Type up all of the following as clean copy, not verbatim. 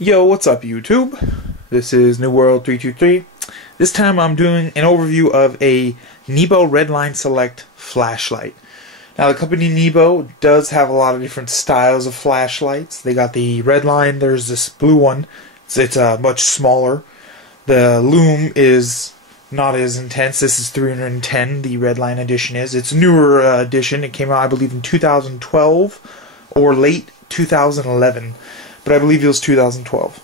Yo, what's up YouTube? This is New World 323. This time I'm doing an overview of a Nebo Redline Select flashlight. Now the company Nebo does have a lot of different styles of flashlights. They got the Redline, there's this blue one. It's much smaller. The lume is not as intense. This is 310, the Redline edition is. It's a newer edition. It came out, I believe, in 2012 or late 2011. But I believe it was 2012.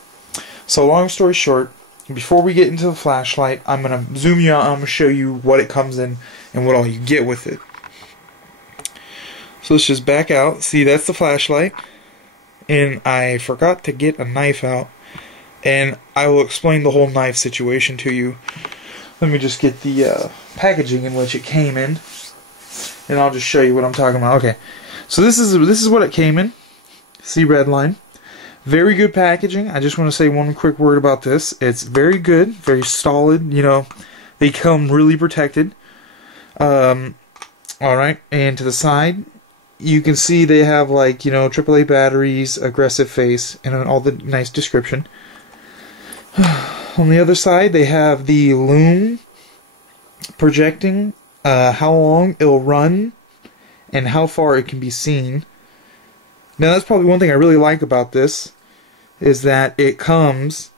So long story short, before we get into the flashlight, I'm going to zoom you out. I'm going to show you what it comes in and what all you get with it. So let's just back out. See, that's the flashlight. And I forgot to get a knife out. And I will explain the whole knife situation to you. Let me just get the packaging in which it came in. And I'll just show you what I'm talking about. Okay. So this is what it came in. See, Redline. Very good packaging. I just want to say one quick word about this. It's very good, very solid. You know, they come really protected. Alright, and to the side, you can see they have, like, you know, AAA batteries, aggressive face, and all the nice description. On the other side, they have the lume projecting how long it'll run and how far it can be seen. Now that's probably one thing I really like about this, is that it comes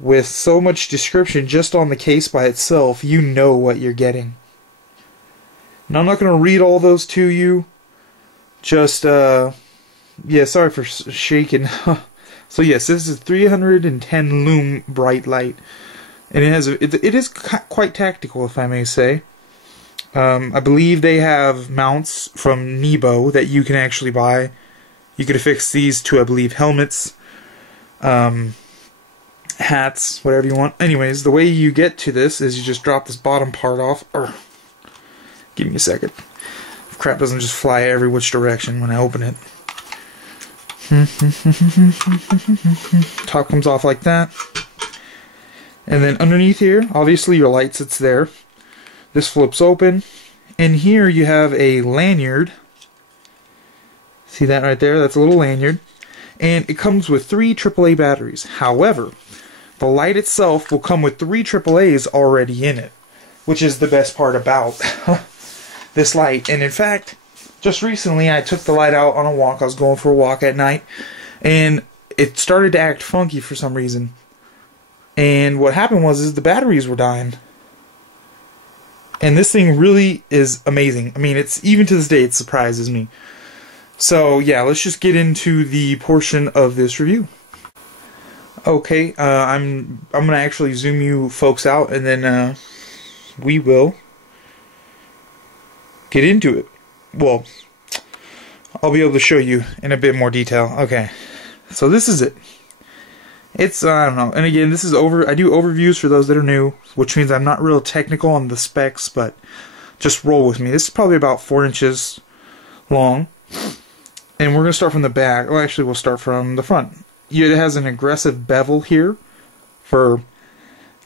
with so much description just on the case by itself. You know what you're getting. Now I'm not going to read all those to you. Just, yeah, sorry for shaking. So yes, this is 310 lume bright light. And it is quite tactical, if I may say. I believe they have mounts from Nebo that you can actually buy. You could affix these to, I believe, helmets, hats, whatever you want. Anyways, the way you get to this is you just drop this bottom part off. Give me a second. Crap doesn't just fly every which direction when I open it. Top comes off like that. And then underneath here, obviously your light sits there. This flips open. And here you have a lanyard. See that right there? That's a little lanyard. And it comes with 3 AAA batteries. However, the light itself will come with 3 AAAs already in it, which is the best part about this light. And in fact, just recently I took the light out on a walk. I was going for a walk at night, and it started to act funky for some reason. And what happened was the batteries were dying. And this thing really is amazing. I mean, it's even to this day it surprises me. So yeah, let's just get into the portion of this review. Okay, I'm gonna actually zoom you folks out, and then we will get into it. Well, I'll be able to show you in a bit more detail. Okay, so this is it. It's I don't know, and again, this is I do overviews for those that are new, which means I'm not real technical on the specs, but just roll with me. This is probably about 4 inches long. And we're going to start from the back. Well, actually, we'll start from the front. It has an aggressive bevel here for,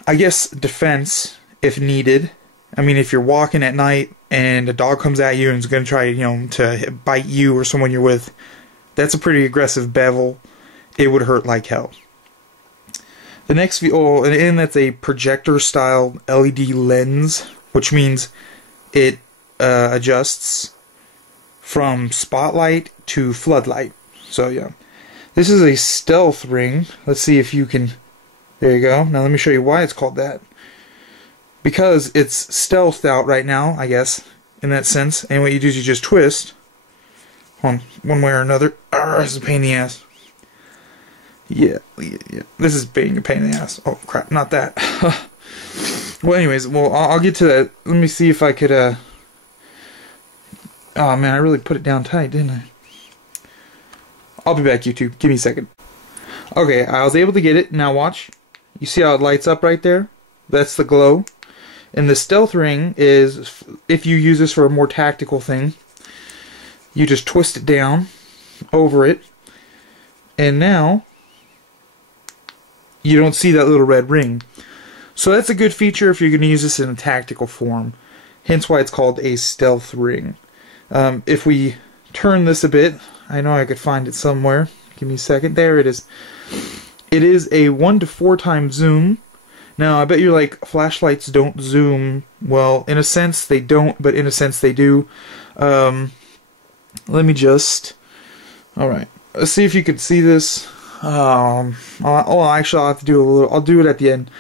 I guess, defense if needed. I mean, if you're walking at night and a dog comes at you and is going to try, you know, to bite you or someone you're with, that's a pretty aggressive bevel. It would hurt like hell. The next view, and that's a projector-style LED lens, which means it adjusts from spotlight to floodlight. So yeah, this is a stealth ring. Let's see if you can. There you go. Now let me show you why it's called that. Because it's stealthed out right now, I guess, in that sense. And what you do is you just twist one way or another. This is a pain in the ass. Yeah. This is being a pain in the ass. Oh crap, not that. Well, anyways, I'll get to that. Let me see if I could. Oh man, I really put it down tight, didn't I? I'll be back, YouTube. Give me a second. Okay, I was able to get it. Now watch. You see how it lights up right there? That's the glow. And the stealth ring is, if you use this for a more tactical thing, you just twist it down over it. And now, you don't see that little red ring. So that's a good feature if you're going to use this in a tactical form. Hence why it's called a stealth ring. If we turn this a bit, I know I could find it somewhere. Give me a second. There it is. It is a 1 to 4 times zoom. Now, I bet you're like, flashlights don't zoom. Well, in a sense they don't, but in a sense they do. Let me just... Alright, let's see if you could see this. Actually, I'll have to do a little... I'll do it at the end.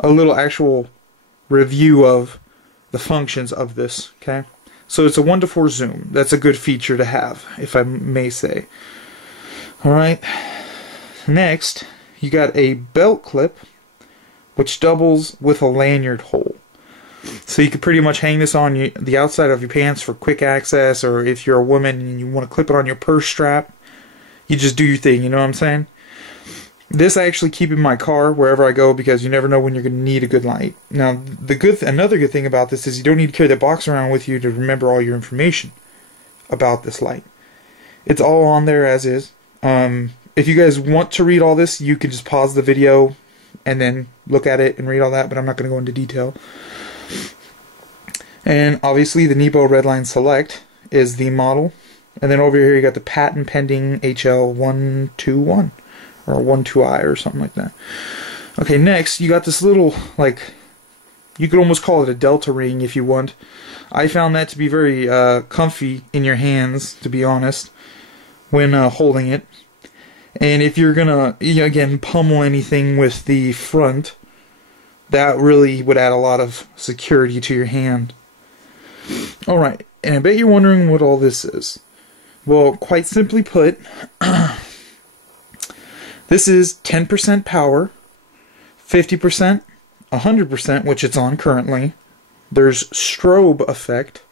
A little actual review of the functions of this, okay? So it's a 1 to 4 zoom. That's a good feature to have, if I may say. Alright, next, you got a belt clip, which doubles with a lanyard hole. So you could pretty much hang this on the outside of your pants for quick access, or if you're a woman and you want to clip it on your purse strap, you just do your thing, you know what I'm saying? This I actually keep in my car wherever I go because you never know when you're going to need a good light. Now, another good thing about this is you don't need to carry the box around with you to remember all your information about this light. It's all on there as is. If you guys want to read all this, you can just pause the video and then look at it and read all that, but I'm not going to go into detail. And obviously the Nebo Redline Select is the model. And then over here you got the patent pending HL121 or 12i or something like that. Okay, next you got this little, like, you could almost call it a delta ring if you want. I found that to be very comfy in your hands, to be honest, when holding it. And if you're gonna, again, pummel anything with the front, that really would add a lot of security to your hand. Alright, and I bet you're wondering what all this is. Well, quite simply put, this is 10% power, 50%, 100%, which it's on currently. There's strobe effect,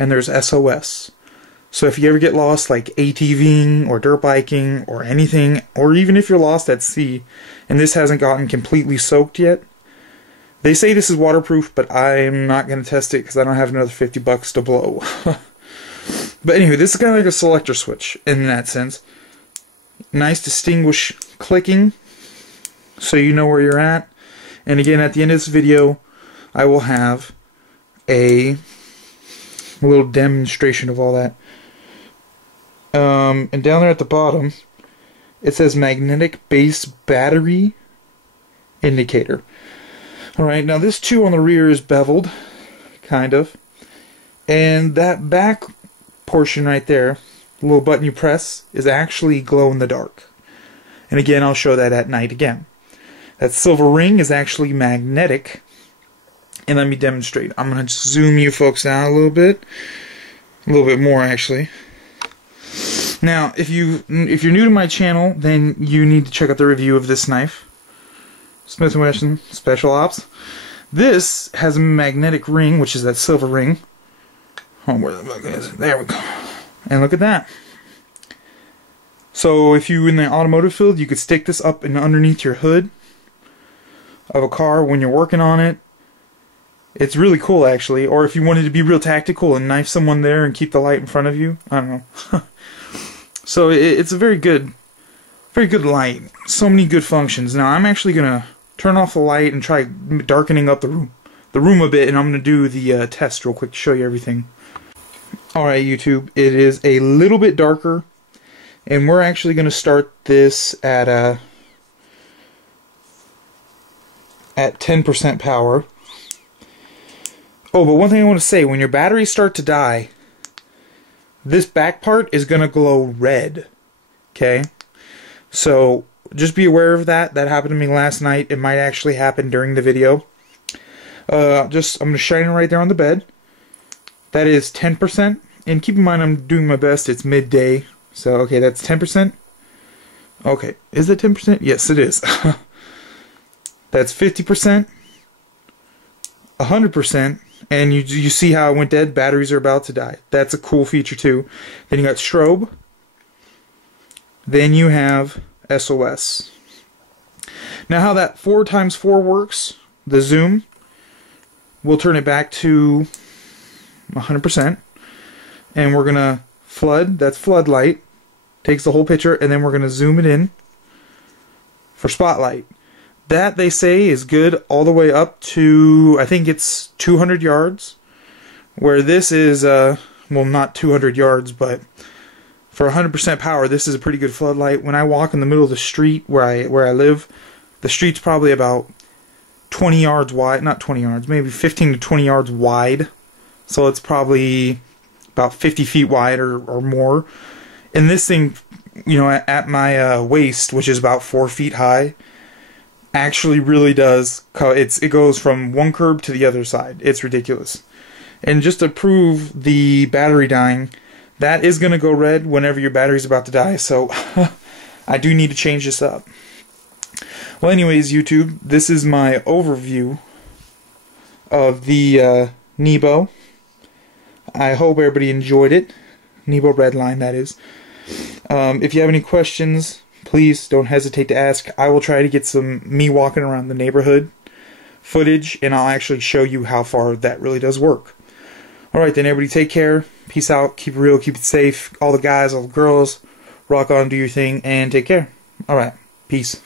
and there's SOS. So if you ever get lost, like ATVing or dirt biking or anything, or even if you're lost at sea and this hasn't gotten completely soaked yet, they say this is waterproof, but I'm not going to test it because I don't have another $50 to blow. But anyway, this is kind of like a selector switch in that sense. Nice distinguish clicking so you know where you're at. And again, at the end of this video, I will have a little demonstration of all that. And down there at the bottom, it says magnetic base battery indicator. Alright, now this too on the rear is beveled, kind of. And that back portion right there, the little button you press, is actually glow in the dark. And again, I'll show that at night again. That silver ring is actually magnetic. And let me demonstrate. I'm going to zoom you folks out a little bit more actually. Now, if you're new to my channel, then you need to check out the review of this knife. Smith & Wesson Special Ops. This has a magnetic ring, which is that silver ring. Oh, where the fuck is it? There we go. And look at that. So if you in the automotive field, you could stick this up and underneath your hood of a car when you're working on it. It's really cool, actually. Or if you wanted to be real tactical and knife someone there and keep the light in front of you. I don't know. So it's a very good light. So many good functions. Now I'm actually gonna turn off the light and try darkening up the room a bit, and I'm gonna do the test real quick to show you everything. Alright, YouTube, it is a little bit darker, and we're actually gonna start this at 10% power. Oh, but one thing I want to say, when your batteries start to die, this back part is going to glow red. Okay? So, just be aware of that. That happened to me last night. It might actually happen during the video. I'm going to shine it right there on the bed. That is 10%. And keep in mind, I'm doing my best. It's midday. So, okay, that's 10%. Okay, is it 10%? Yes, it is. That's 50%. 100%. And you see how it went dead? Batteries are about to die. That's a cool feature too. Then you got strobe. Then you have SOS. Now how that 4x4 works, the zoom, we'll turn it back to 100%. And we're going to flood. That's floodlight. Takes the whole picture. And then we're going to zoom it in for spotlight. That, they say, is good all the way up to, I think it's 200 yards. Where this is, well, not 200 yards, but for 100% power, this is a pretty good floodlight. When I walk in the middle of the street where I live, the street's probably about 20 yards wide, not 20 yards, maybe 15 to 20 yards wide. So it's probably about 50 feet wide or more. And this thing, you know, at my waist, which is about 4 feet high, actually really does, it goes from one curb to the other side. It's ridiculous. And just to prove the battery dying, that is going to go red whenever your battery's about to die, so I do need to change this up. Well, anyways, YouTube, this is my overview of the Nebo. I hope everybody enjoyed it. Nebo Redline, that is. If you have any questions, please don't hesitate to ask. I will try to get some me walking around the neighborhood footage, and I'll actually show you how far that really does work. Alright then, everybody, take care. Peace out. Keep it real. Keep it safe. All the guys, all the girls, rock on, do your thing, and take care. Alright. Peace.